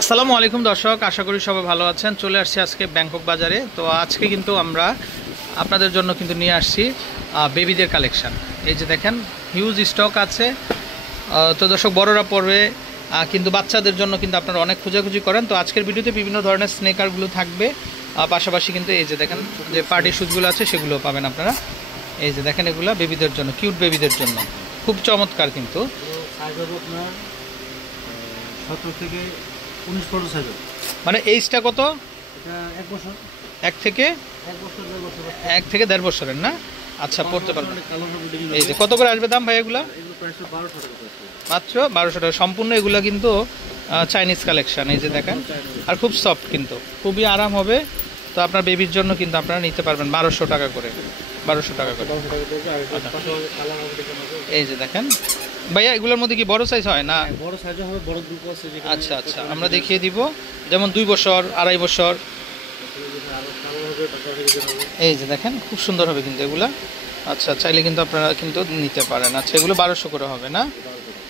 আসসালামু আলাইকুম দর্শক, আশা করি সবাই ভালো আছেন। চলে আসছি আজকে ব্যাংকক বাজারে। তো আজকে কিন্তু আমরা আপনাদের জন্য কিন্তু নিয়ে আসছি বেবিদের কালেকশান। এই যে দেখেন, হিউজ স্টক আছে। তো দর্শক, বড়রা পড়বে, কিন্তু বাচ্চাদের জন্য কিন্তু আপনারা অনেক খোঁজাখুঁজি করেন। তো আজকের ভিডিওতে বিভিন্ন ধরনের স্নেকারগুলো থাকবে, পাশাপাশি কিন্তু এই যে দেখেন যে পার্টি শ্যুজগুলো আছে সেগুলো পাবেন আপনারা। এই যে দেখেন, এগুলো বেবিদের জন্য, কিউট বেবিদের জন্য খুব চমৎকার। কিন্তু মানে এইজটা কত? এক থেকে 1.5 বছরের না? আচ্ছা, পড়তে পারবেন। এই যে কত করে আসবে দাম ভাই এগুলা? মাত্র 1200 টাকা সম্পূর্ণ। এগুলা কিন্তু চাইনিজ কালেকশন। এই যে দেখেন, আর খুব সফট, কিন্তু খুবই আরাম হবে। তো আপনার বেবির জন্য কিন্তু আপনারা নিতে পারবেন 1200 টাকা করে। 1200 টাকা করে। এই যে দেখেন ভাইয়া, এগুলোর মধ্যে কি বড় সাইজ হয় না? বড় সাইজ হবে, বড় গ্রুপ আছে। আচ্ছা আচ্ছা, আমরা দেখিয়ে দিব। যেমন 2 বছর, 2.5 বছর। এই যে দেখেন, খুব সুন্দর হবে কিন্তু এগুলা। আচ্ছা, চাইলে কিন্তু আপনারা কিন্তু নিতে পারেন। আচ্ছা, এগুলো 1200 করে হবে না?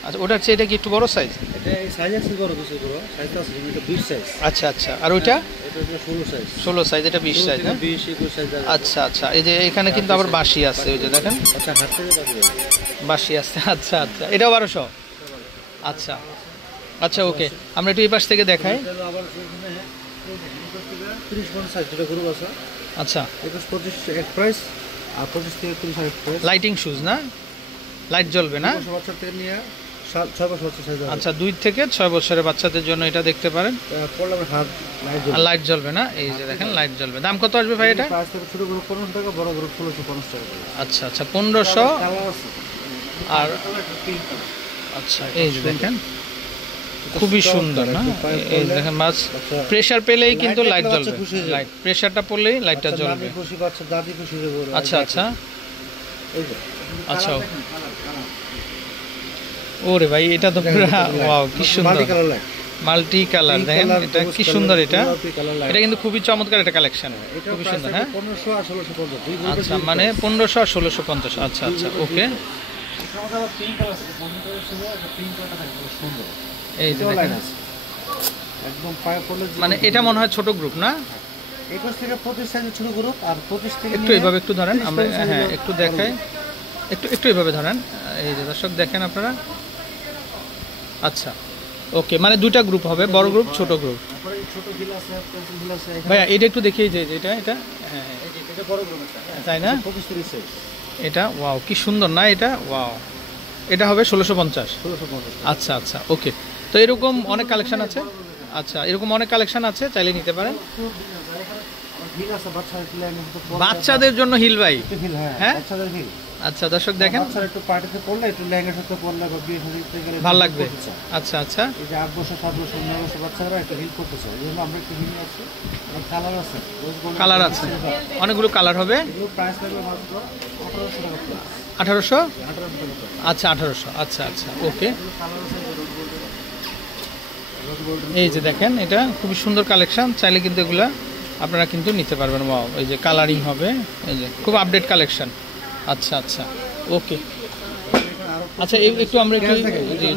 আচ্ছা, ওটার চেয়ে এটা কি একটু বড় সাইজ? এটা এই সাইজ আছে, বড় কিছু বড় সাইজ আছে, এটা 20 সাইজ। আচ্ছা আচ্ছা, আর ওইটা? এটা 16 সাইজ। 16 সাইজ, এটা 20 সাইজ না? 20 21 সাইজ। আচ্ছা আচ্ছা, এই যে এখানে কিন্তু আবার বাঁশি আছে। ওই যে দেখেন, আচ্ছা, হাত থেকে বাঁশি আছে। আচ্ছা আচ্ছা, এটাও 1200। আচ্ছা আচ্ছা, ওকে, আমরা একটু এই পাশ থেকে দেখাই। আবার এখানে 30 50 সাইজ দুটো গ্রুপ আছে। আচ্ছা, 21 25 এক প্রাইস, আর 25 থেকে 30 এক প্রাইস। লাইটিং শুজ না? লাইট জ্বলবে না? 2 বছর থেকে নিয়ে 6 বছর সাইজ। আচ্ছা, 2 থেকে 6 বছরের বাচ্চাদের জন্য এটা দেখতে পারেন। পড়লে হাত লাইট জ্বলবে না? এই যে দেখেন, লাইট জ্বলবে। দাম কত আসবে ভাই এটা? প্রাইস থেকে ছোট গ্রুপ 1500 টাকা, বড় গ্রুপ 1650 টাকা। আচ্ছা আচ্ছা, 1500। কালার আছে। আর আচ্ছা, এই যে দেখেন, খুবই সুন্দর না? এই দেখেন, মাছ প্রেসার পেলেই কিন্তু লাইট জ্বলবে। লাইট প্রেসারটা পড়লেই লাইটটা জ্বলবে। খুশি বাচ্চা, দাদি খুশি হবে। আচ্ছা আচ্ছা এই যে আচ্ছা, ওরে ভাই, এটা তো পুরো ওয়াও, কি সুন্দর মাল্টি কালার। দেখেন এটা কি সুন্দর। এটা এটা কিন্তু খুবই চমৎকার একটা কালেকশন, খুবই সুন্দর। হ্যাঁ, 1500 আর 1650। আচ্ছা, মানে 1500 আর 1650। আচ্ছা আচ্ছা, ওকে। এই যে দেখেন, একদম পায়ে পড়লে মানে এটা মনে হয় ছোট গ্রুপ না? 21 থেকে 25 সাইজের ছোট গ্রুপ, আর 25 থেকে একটু এইভাবে একটু ধরেন, আমরা হ্যাঁ একটু দেখাই। একটু এইভাবে ধরেন। এই যে দর্শক দেখেন আপনারা। আচ্ছা, ওকে, মানে দুইটা গ্রুপ হবে, বড় গ্রুপ, ছোট গ্রুপ। ছোট হিল আছে, পেন্সিল হিল আছে। ভাইয়া এটা একটু দেখিয়ে যে এটা এটা হ্যাঁ, এটা বড় গ্রুপ তাই না? 25 30 সাইজ। এটা ওয়াও, কি সুন্দর না এটা? ওয়াও, এটা হবে 1650। 1650। আচ্ছা আচ্ছা, ওকে। তো এরকম অনেক কালেকশন আছে। আচ্ছা, এরকম অনেক কালেকশন আছে, চাইলে নিতে পারেন। হিল আছে বাচ্চাদের জন্য হিল ভাই? হিল, হ্যাঁ, বাচ্চাদের হিল। আচ্ছা দর্শক দেখেন, বাচ্চারা একটু পার্টিতে পড়লে, একটু লেহেঙ্গার সাথে পড়লে বা বিয়ে শাদীতে গেলে ভালো লাগবে। আচ্ছা আচ্ছা, এই যে 8 বছর 7 বছর 9 বছর বাচ্চারা একটু হিল করতে চায়, এই জন্য আমরা একটু হিল আছে। আর কালার আছে, কালার আছে, অনেকগুলো কালার হবে। এগুলো প্রাইস লাগবে মাত্র 1800 টাকা। 1800? 1800 টাকা। আচ্ছা, 1800। আচ্ছা আচ্ছা, ওকে। এই যে দেখেন, এটা খুবই সুন্দর কালেকশন, চাইলে কিন্তু এগুলা আপনারা কিন্তু নিতে পারবেন। ওয়াও, এই যে কালারিং হবে, এই যে খুব আপডেট কালেকশন। আচ্ছা আচ্ছা, ওকে। আচ্ছা, একটু আমরা একটু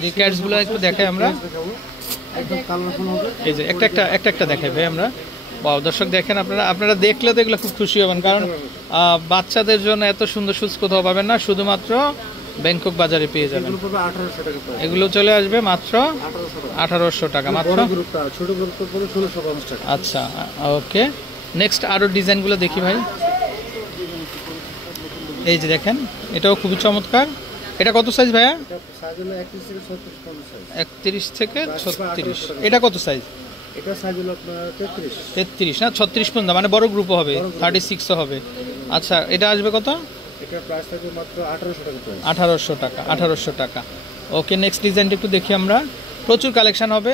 যে ক্যাটসগুলো একটু দেখাই আমরা। একদম কালারফুল হবে। এই যে একটা দেখাই ভাই আমরা। ওয়াও, দর্শক দেখেন, আপনারা দেখলে তো এগুলো খুব খুশি হবেন, কারণ বাচ্চাদের জন্য এত সুন্দর সুজ কোথাও পাবেন না, শুধুমাত্র ব্যাংকক বাজারে পেয়ে যাবেন। এগুলো চলে আসবে মাত্র 1800 টাকা মাত্র। ছোট গ্রুপ পড়বে 1650 টাকা। আচ্ছা, ওকে। নেক্সট আরো ডিজাইনগুলো দেখি ভাই। এই যে দেখেন, এটাও খুবই চমৎকার। এটা কত সাইজ ভাইয়া? সাইজ হলো 31 থেকে 36 সাইজ। 31 থেকে 36। এটা কত সাইজ? এটা সাইজ হলো আপনার 33 না 36 পর্যন্ত, মানে বড় গ্রুপও হবে, 36ও হবে। আচ্ছা, এটা আসবে কত? এটা প্রাইস থাকবে মাত্র 1800 টাকা। 1800 টাকা। 1800 টাকা, ওকে। নেক্সট ডিজাইনটা একটু দেখি আমরা। প্রচুর কালেকশন হবে,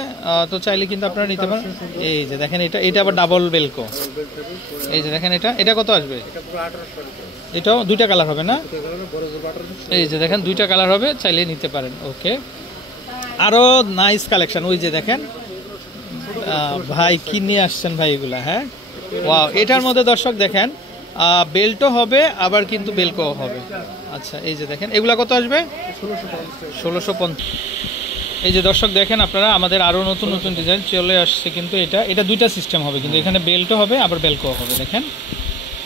তো চাইলে কিন্তু আপনারা নিতে পারেন। এই যে দেখেন, এটা আবার ডাবল বেলকো। এই যে দেখেন, এটা কত আসবে? এটা পুরো 1800 টাকা। এটাও দুইটা কালার হবে না? বড় গ্রুপ 1800। এই যে দেখেন, দুইটা কালার হবে, চাইলে নিতে পারেন, ওকে। আরো নাইস কালেকশন, ওই যে দেখেন ভাই, কি নিয়ে আসছেন ভাই এগুলা? হ্যাঁ, ওয়াও, এটার মধ্যে দর্শক দেখেন, বেল্টও হবে, আবার কিন্তু বেলকো হবে। আচ্ছা, এই যে দেখেন, এগুলা কত আসবে? 1650। এই যে দর্শক দেখেন আপনারা, আমাদের আরও নতুন নতুন ডিজাইন চলে আসছে কিন্তু এটা দুইটা সিস্টেম হবে কিন্তু, এখানে বেল্টও হবে আবার বেলকো হবে। দেখেন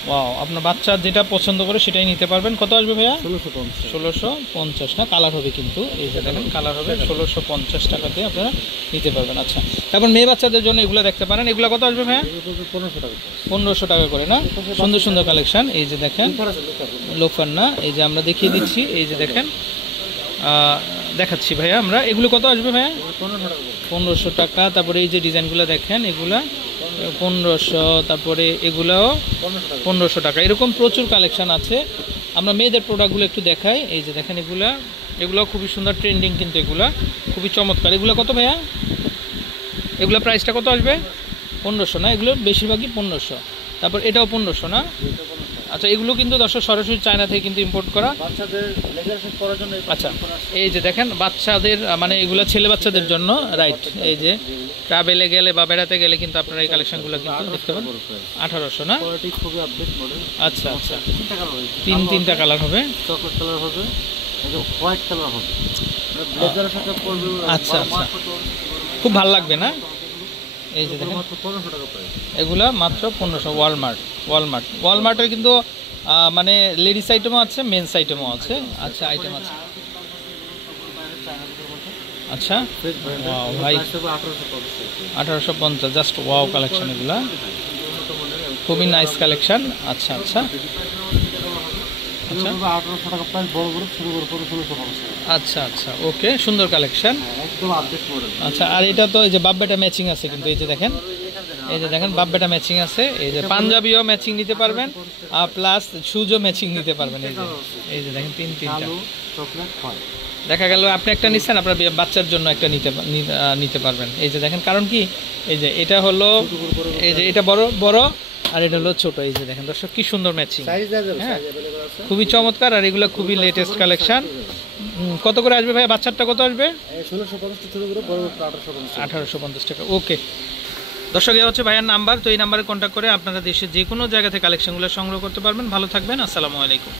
ওয়াও, আপনার বাচ্চা যেটা পছন্দ করে সেটাই নিতে পারবেন। কত আসবে ভাইয়া? 1650 না, কালার হবে কিন্তু, এই যে দেখেন কালার হবে 1650 টাকাতে আপনারা নিতে পারবেন। আচ্ছা, তারপর মেয়ে বাচ্চাদের জন্য এগুলো দেখতে পারেন, এগুলো কত আসবে ভাইয়া? 1500 টাকা করে না? সুন্দর সুন্দর কালেকশন। এই যে দেখেন লোফার না, এই যে আমরা দেখিয়ে দিচ্ছি, এই যে দেখেন দেখাচ্ছি ভাইয়া আমরা। এগুলো কত আসবে ভাইয়া? 1500 টাকা। তারপরে এই যে ডিজাইনগুলো দেখেন, এগুলা 1500, তারপরে এগুলাও 1500 টাকা। এরকম প্রচুর কালেকশন আছে। আমরা মেয়েদের প্রোডাক্টগুলো একটু দেখাই। এই যে দেখেন এগুলো খুবই সুন্দর, ট্রেন্ডিং কিন্তু, এগুলা খুবই চমৎকার। এগুলো কত ভাইয়া? এগুলো প্রাইসটা কত আসবে? 1500 না? এগুলো বেশিরভাগই 1500। তারপর এটাও 1500 না? আচ্ছা, এগুলো কিন্তু দর্শক সরাসরি চায়না থেকে কিন্তু ইম্পোর্ট করা। আচ্ছা, এই যে দেখেন বাচ্চাদের, মানে এগুলো ছেলে বাচ্চাদের জন্য, রাইট। এই যে ট্রাভেলে গেলে বা বেড়াতে গেলে কিন্তু আপনারা এই কালেকশনগুলো কিন্তু দেখতে পাবেন। 1800 না? আচ্ছা আচ্ছা, তিনটা কালার হবে। আচ্ছা আচ্ছা, খুব ভালো লাগবে না? এই যে দেখেন এগুলা মাত্র 1500। ওয়ালমার্টের কিন্তু মানে লেডিস আইটেমও আছে, মেন্স আইটেমও আছে। আচ্ছা, আইটেম আছে। আচ্ছা ওয়াও ভাই, 1850, জাস্ট ওয়াও কালেকশন, এগুলা খুবই নাইস কালেকশন। আচ্ছা আচ্ছা আচ্ছা আচ্ছা, ওকে, সুন্দর কালেকশন। আচ্ছা, আর এটা তো এই যে বাব্বেটা ম্যাচিং আছে কিন্তু, এই যে দেখেন, এই যে দেখেন বাব্বেটা ম্যাচিং আছে। এই যে পাঞ্জাবিও ম্যাচিং নিতে পারবেন, আর প্লাস শুজও ম্যাচিং নিতে পারবেন। এই যে দেখেন তিনটা দেখা গেল, আপনি একটা নিচ্ছেন, আপনার বাচ্চার জন্য একটা নিতে পারবেন। এই যে দেখেন, কারণ কি, এই যে এটা হলো, এই যে এটা বড় আর এটা হলো ছোট। এই যে দেখেন দর্শক কি সুন্দর ম্যাচিং, হ্যাঁ খুবই চমৎকার। আর এগুলো খুবই লেটেস্ট কালেকশন। কত করে আসবে ভাই? বাচ্চারটা কত আসবে? 1850 টাকা। ওকে দর্শক, এ হচ্ছে ভাইয়ের নাম্বার। তো এই নাম্বারে কন্ট্যাক্ট করে আপনারা দেশের যে কোনো জায়গা থেকে কালেকশনগুলো সংগ্রহ করতে পারবেন। ভালো থাকবেন, আসসালামু আলাইকুম।